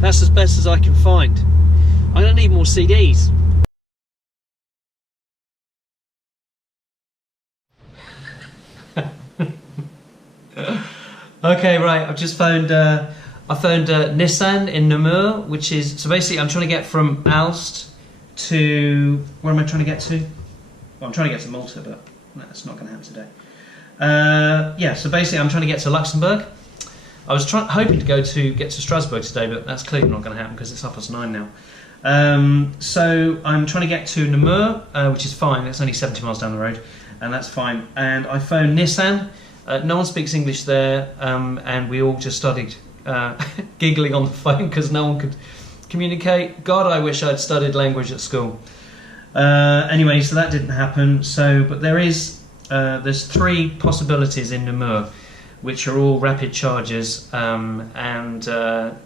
That's as best as I can find. I don't need more CDs. Okay, right, I've just phoned, I phoned Nissan in Namur, which is, so basically I'm trying to get from Aalst to, where am I trying to get to? Well, I'm trying to get to Malta, but that's not going to happen today. Yeah, so basically I'm trying to get to Luxembourg. I was hoping to get to Strasbourg today, but that's clearly not going to happen because it's 9:30 now. So I'm trying to get to Namur, which is fine, it's only 70 miles down the road, and that's fine. And I phoned Nissan. No one speaks English there, and we all just started giggling on the phone because no one could communicate. God, I wish I'd studied language at school. Anyway, so that didn't happen. So, but there's 3 possibilities in Namur, which are all rapid chargers, and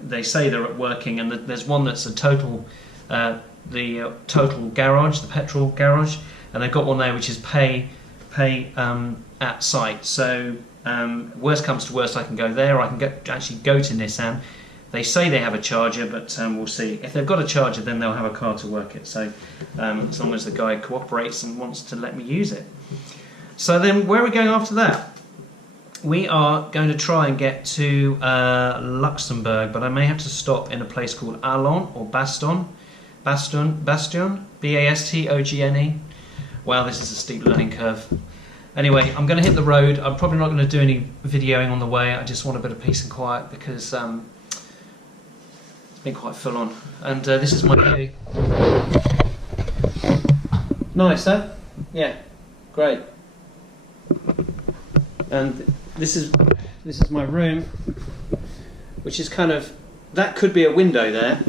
they say they're working. And there's one that's a total, the total garage, the petrol garage, and they've got one there which is pay at site. So worst comes to worst, I can go there. I can actually go to Nissan. They say they have a charger, but we'll see. If they've got a charger, then they'll have a car to work it. So as long as the guy cooperates and wants to let me use it. So then, where are we going after that? We are going to try and get to Luxembourg, but I may have to stop in a place called Allon or Baston, B-A-S-T-O-G-N-E. Wow, this is a steep learning curve. Anyway, I'm going to hit the road. I'm probably not going to do any videoing on the way. I just want a bit of peace and quiet because it's been quite full on. And this is my view. Nice, huh? Yeah, great. And this is my room, which is kind of, that could be a window there,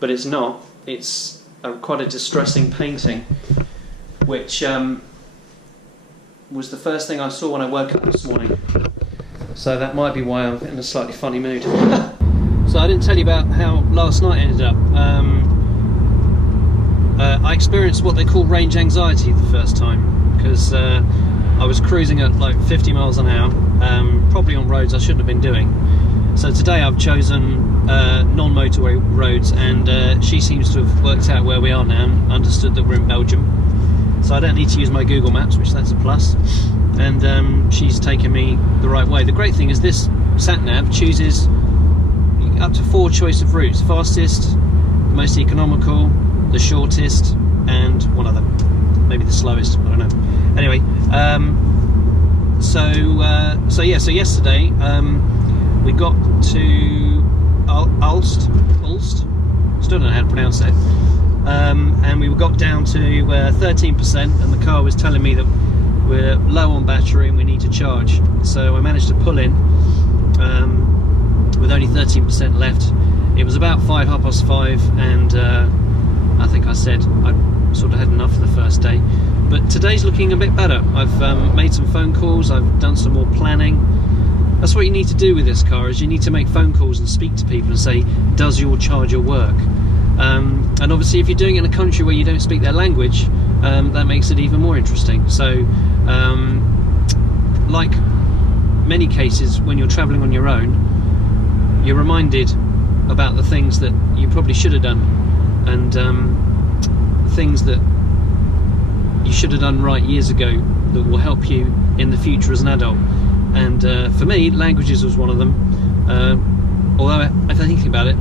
but it's not. It's quite a distressing painting, which was the first thing I saw when I woke up this morning. So that might be why I'm in a slightly funny mood. So I didn't tell you about how last night ended up. I experienced what they call range anxiety the first time, because I was cruising at like 50 miles an hour, probably on roads I shouldn't have been doing. So today I've chosen non-motorway roads, and she seems to have worked out where we are now and understood that we're in Belgium. So I don't need to use my Google Maps, which that's a plus. And she's taken me the right way. The great thing is this sat-nav chooses up to 4 choice of routes: fastest, the most economical, the shortest, and one other. Maybe the slowest, I don't know. Anyway, so yesterday we got to Aalst, still don't know how to pronounce that, and we got down to 13%, and the car was telling me that we're low on battery and we need to charge. So I managed to pull in with only 13% left. It was about 5:30, and I think I said I sort of had enough for the first day. But today's looking a bit better. I've made some phone calls, I've done some more planning. That's what you need to do with this car, is you need to make phone calls and speak to people and say, does your charger work? And obviously if you're doing it in a country where you don't speak their language, that makes it even more interesting. So like many cases, when you're travelling on your own, you're reminded about the things that you probably should have done, and things that you should have done right years ago that will help you in the future as an adult. And for me, languages was one of them. Although if I think about it,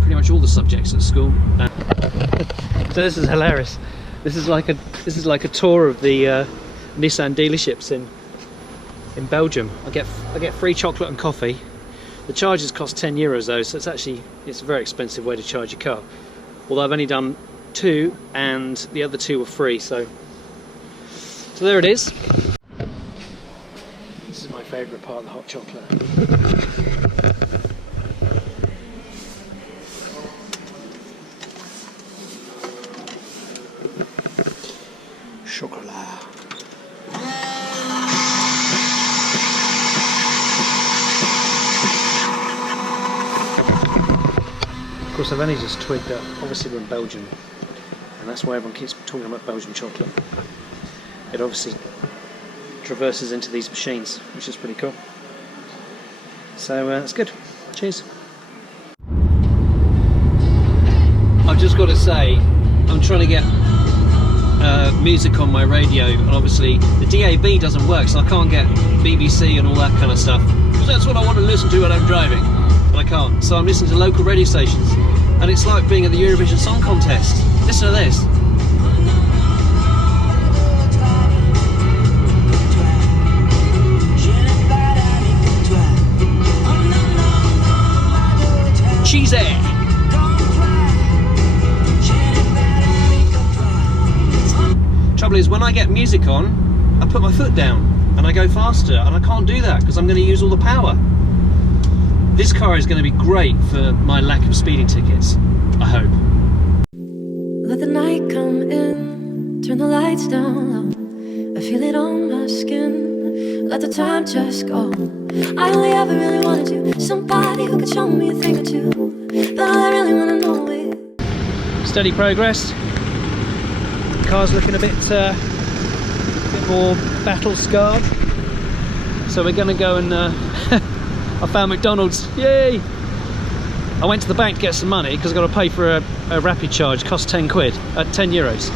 pretty much all the subjects at school. So this is hilarious. This is like a tour of the Nissan dealerships in Belgium. I get free chocolate and coffee. The charges cost €10 though, so it's a very expensive way to charge your car. Although I've only done 2, and the other 2 were free. So there it is. This is my favourite part of the hot chocolate. Chocolat. Of course, I've only just twigged that obviously we're in Belgium, and that's why everyone keeps talking about Belgian chocolate. It obviously traverses into these machines, which is pretty cool. So that's good. Cheers. just got to say, I'm trying to get music on my radio, and obviously the DAB doesn't work, so I can't get BBC and all that kind of stuff, because that's what I want to listen to when I'm driving, but I can't. So I'm listening to local radio stations, and it's like being at the Eurovision Song Contest. Listen to this. Cheesy! Trouble is, when I get music on, I put my foot down and I go faster, and I can't do that because I'm going to use all the power. This car is going to be great for my lack of speeding tickets, I hope. Let the night come in, turn the lights down low. I feel it on my skin, let the time just go. I only ever really wanted you, somebody who could show me a thing or two, but all I really want to know is... Steady progress. The car's looking a bit more battle scarred, so we're gonna go and I found McDonald's, yay! I went to the bank to get some money because I've got to pay for a rapid charge, cost 10 quid, 10 euros,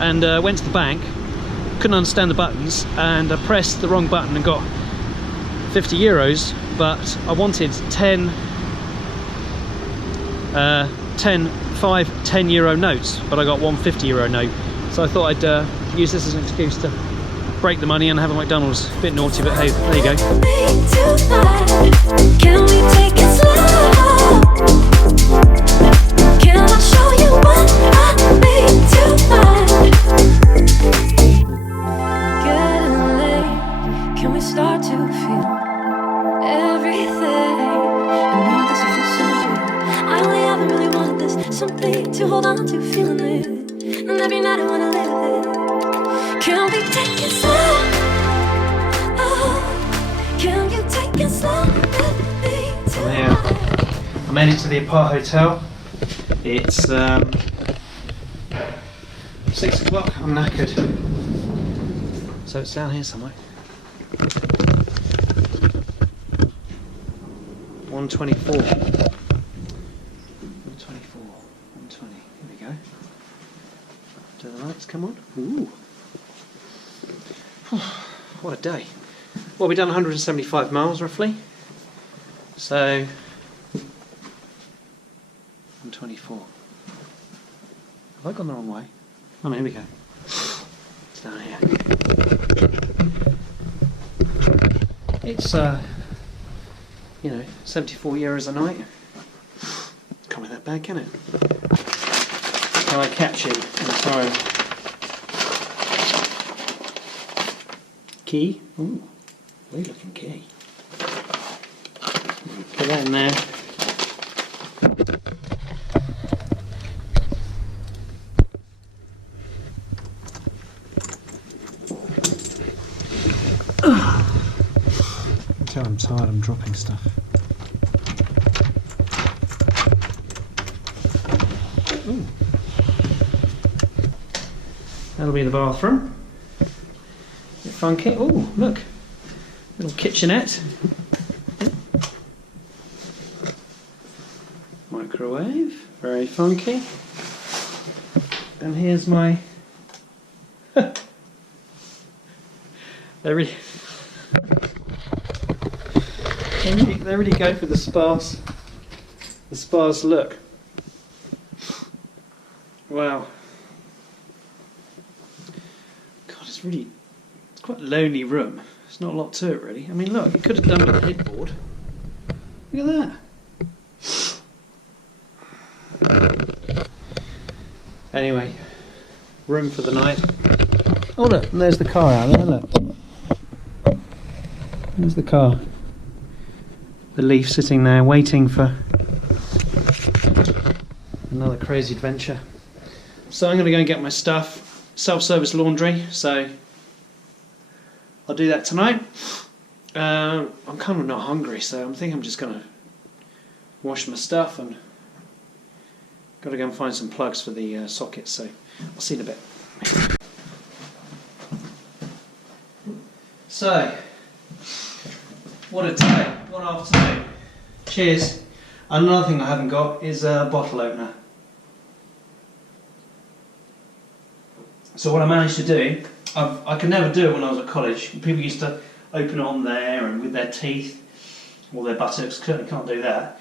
and went to the bank, couldn't understand the buttons, and I pressed the wrong button and got 50 euros, but I wanted 10 euro notes, but I got one 50 euro note. So I thought I'd use this as an excuse to break the money and have a McDonald's. A bit naughty, but hey, there you go. Can we take it slow? Can I show you what I need tonight? Getting late, can we start to feel everything? I need this to feel so real. I only ever really wanted this, something to hold on to, feeling it. And every night I wanna live it. Can we take it slow? Oh, can you take it slow with me tonight? I made it to the Apart Hotel. It's 6 o'clock. I'm knackered. So it's down here somewhere. 124. 124. 120. Here we go. Do the lights come on? Ooh. What a day. Well, we've done 175 miles roughly. So 124. Have I gone the wrong way? Oh no, here we go. It's down here. It's 74 euros a night. Can't be that bad, can it? Can I catch it in time? Key. Ooh, weird looking key. Put that in there. Until I'm tired, I'm dropping stuff. Ooh. That'll be the bathroom. Bit funky. Oh, look. Little kitchenette. Microwave. Very funky. And here's my... They really go for the sparse look. Wow. God, it's quite a lonely room. There's not a lot to it really. I mean, look, you could have done with a headboard. Look at that. Anyway, room for the night. Oh look, and there's the car out there, look. There's the car. The Leaf sitting there waiting for another crazy adventure. So I'm going to go and get my stuff. Self-service laundry, so I'll do that tonight. I'm kind of not hungry, so I think I'm just going to wash my stuff and got to go and find some plugs for the sockets, so I'll see you in a bit. So, what a day, what afternoon. Cheers. Another thing I haven't got is a bottle opener. So what I managed to do, I could never do it when I was at college. People used to open it on there and with their teeth or their buttocks. Certainly can't do that.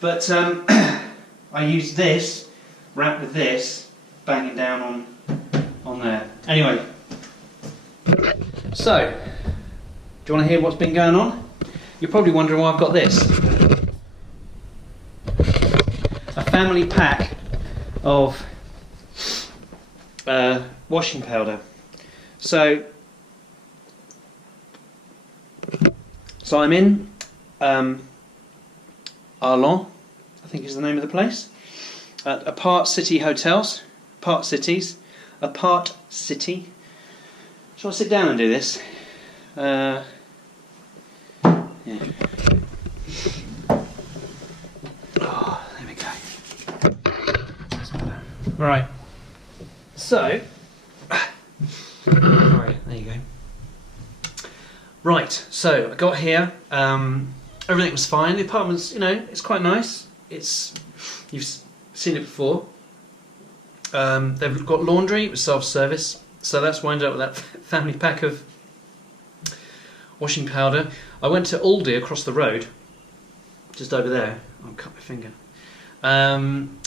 But I used this, wrapped with this, banging down on there. Anyway, so do you want to hear what's been going on? You're probably wondering why I've got this. A family pack of washing powder. So I'm in Arlon, I think is the name of the place, at Apart City Hotels, Apart Cities, Apart City. Shall I sit down and do this? Yeah. Oh, there we go. Right. So, right, there you go. Right, so I got here. Everything was fine. The apartment's, it's quite nice. You've seen it before. They've got laundry. It was self-service, so that's why I ended up with that family pack of washing powder. I went to Aldi across the road, just over there. I'll cut my finger.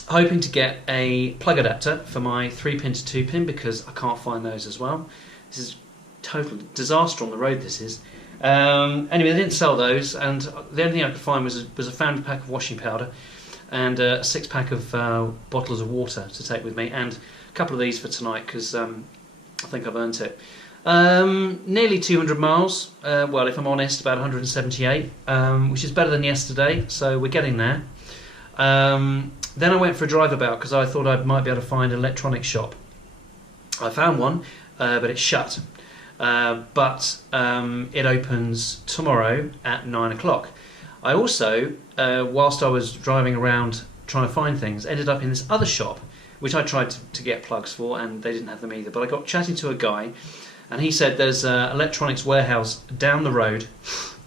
Hoping to get a plug adapter for my 3-pin to 2-pin because I can't find those as well. This is total disaster on the road, this is. Anyway, they didn't sell those, and the only thing I could find was a family pack of washing powder and a 6-pack of bottles of water to take with me, and a couple of these for tonight because I think I've earned it. Nearly 200 miles, well, if I'm honest, about 178, which is better than yesterday, so we're getting there. Then I went for a drive about because I thought I might be able to find an electronics shop. I found one, but it's shut. But it opens tomorrow at 9 o'clock. I also, whilst I was driving around trying to find things, ended up in this other shop, which I tried to get plugs for, and they didn't have them either. But I got chatting to a guy, and he said there's an electronics warehouse down the road,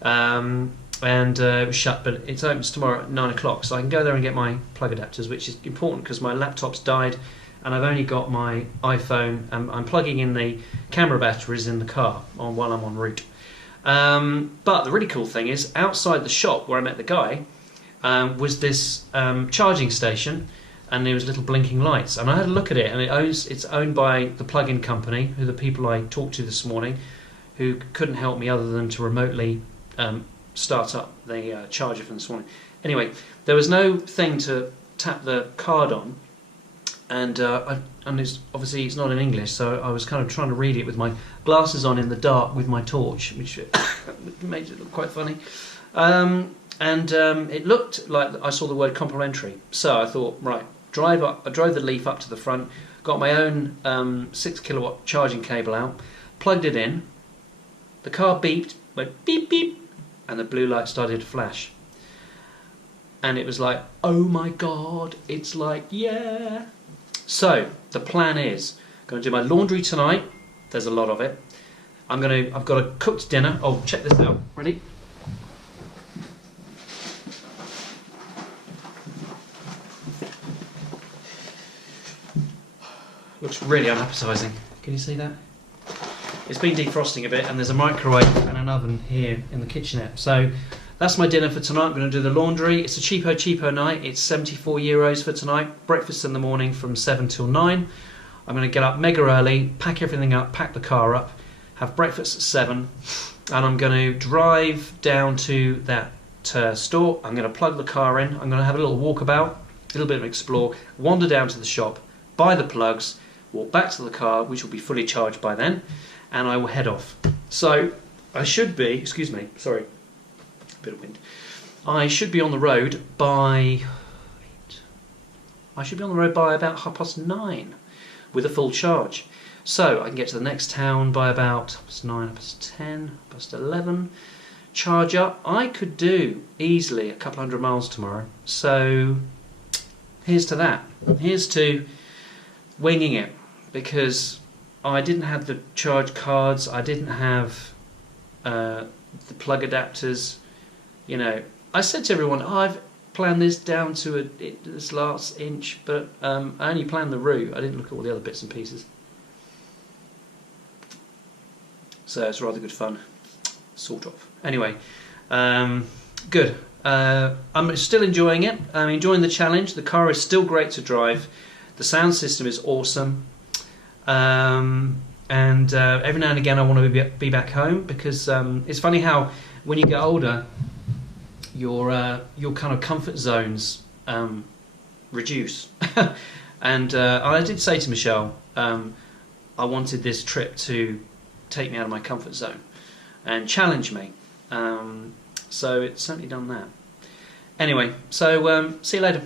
and it was shut, but it opens tomorrow at 9 o'clock, so I can go there and get my plug adapters, which is important because my laptop's died and I've only got my iPhone. I'm plugging in the camera batteries in the car while I'm en route. But the really cool thing is, outside the shop where I met the guy was this charging station, and there was little blinking lights, and I had a look at it, and it's owned by the plug-in company, who the people I talked to this morning, who couldn't help me other than to remotely start up the charger from this morning. Anyway, there was no thing to tap the card on, and obviously it's not in English, so I was kind of trying to read it with my glasses on in the dark with my torch, which made it look quite funny. It looked like I saw the word complimentary, so I thought, right, I drove the Leaf up to the front, got my own 6 kilowatt charging cable out, plugged it in, the car beeped, went beep beep, and the blue light started to flash. And it was like, oh my god, it's like, yeah. So the plan is, I'm going to do my laundry tonight. There's a lot of it. I've got a cooked dinner. Oh, check this out. Ready? Looks really unappetising. Can you see that? It's been defrosting a bit, and there's a microwave and an oven here in the kitchenette. So that's my dinner for tonight. I'm going to do the laundry. It's a cheapo night. It's €74 for tonight. Breakfast in the morning from 7 till 9. I'm going to get up mega early, pack everything up, pack the car up, have breakfast at 7, and I'm going to drive down to that store. I'm going to plug the car in. I'm going to have a little walkabout, a little bit of explore, wander down to the shop, buy the plugs, walk back to the car, which will be fully charged by then, and I will head off. So I should be, excuse me, sorry, a bit of wind. I should be on the road by about 9:30 with a full charge. So I can get to the next town by about 9:30, 10:30, 11:30. Charge up. I could do easily a couple hundred miles tomorrow. So here's to that. Here's to winging it, because I didn't have the charge cards. I didn't have the plug adapters. You know, I said to everyone, I've planned this down to this last inch, but I only planned the route. I didn't look at all the other bits and pieces. So it's rather good fun, sort of. Anyway, good. I'm still enjoying it. I'm enjoying the challenge. The car is still great to drive. The sound system is awesome. And every now and again I want to be back home, because it's funny how when you get older, your kind of comfort zones reduce. And I did say to Michelle, I wanted this trip to take me out of my comfort zone and challenge me. So it's certainly done that. Anyway, so see you later.